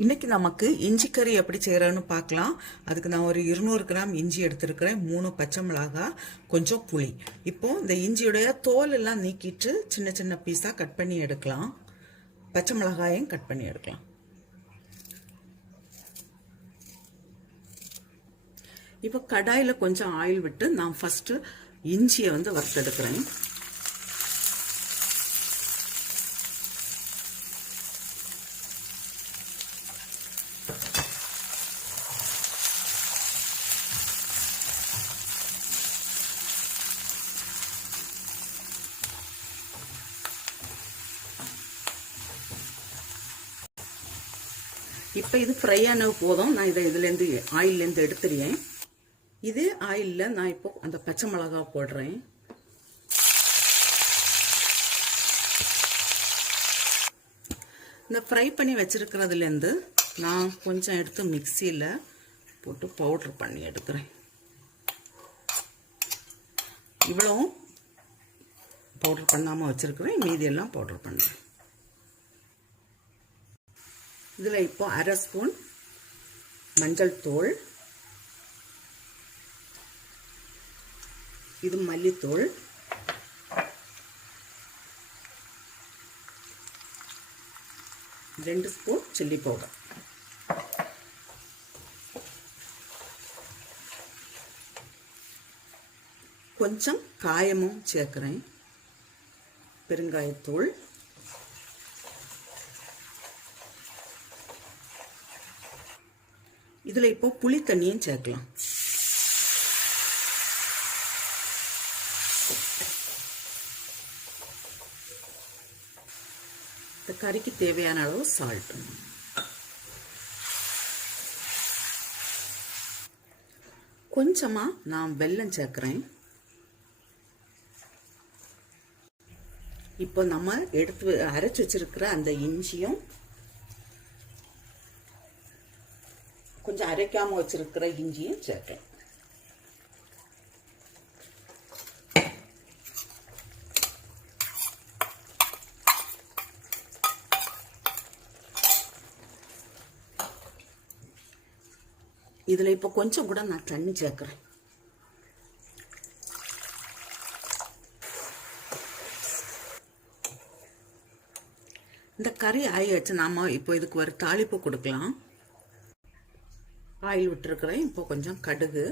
இன்னைக்கு நமக்கு இஞ்சி கறி எப்படி செய்யறோன்னு பார்க்கலாம். அதுக்கு நான் ஒரு 200 கிராம் இஞ்சி எடுத்துருக்கிறேன், 3 பச்சை மிளகாய், கொஞ்சம் புளி. இப்போ இந்த இஞ்சியுடைய தோல் எல்லாம் நீக்கிட்டு சின்ன சின்ன பீஸாக கட் பண்ணி எடுக்கலாம். பச்சை மிளகாயும் கட் பண்ணி எடுக்கலாம். இப்போ கடாயில் கொஞ்சம் ஆயில் விட்டு நான் ஃபர்ஸ்ட் இஞ்சியை வறுத்தெடுக்கிறேன். இப்போ இது ஃப்ரை ஆன போதும் நான் இதை இதுலேருந்து ஆயிலேருந்து எடுத்துறேன். இதே ஆயிலில் நான் இப்போ அந்த பச்சை மிளகாய் போடுறேன். இந்த ஃப்ரை பண்ணி வச்சிருக்கிறதுலேருந்து நான் கொஞ்சம் எடுத்து மிக்சியில் போட்டு பவுட்ரு பண்ணி எடுக்கிறேன். இவ்வளவும் பவுட்ரு பண்ணாமல் வச்சிருக்கிறேன், மீதியெல்லாம் பவுட்ரு பண்ணுறேன். இதில் இப்போ அரை ஸ்பூன் மஞ்சள் தூள், இது மல்லித்தூள், ரெண்டு ஸ்பூன் சில்லி பவுடர், கொஞ்சம் காயமும் சேர்க்கிறேன், பெருங்காயத்தூள், இதுல இப்போ புளி தண்ணியும் சேர்க்கலாம். இந்த கறிக்கு தேவையான அளவு சால்ட், கொஞ்சமா நான் வெல்லம் சேர்க்கிறேன். இப்போ நம்ம எடுத்து அரைச்சு வச்சிருக்கிற அந்த இஞ்சியும் கொஞ்சம் அரைக்காம வச்சிருக்கிற இஞ்சியும் சேர்க்கிறேன். இதுல இப்போ கொஞ்சம் கூட நான் தண்ணி சேர்க்கிறேன். இந்த கறி ஆயிடுச்சு, நாம இப்போ இதுக்கு ஒரு தாளிப்பு கொடுக்கலாம். ஆயில் விட்டுருக்கிறேன். இப்போ கொஞ்சம் கடுகு,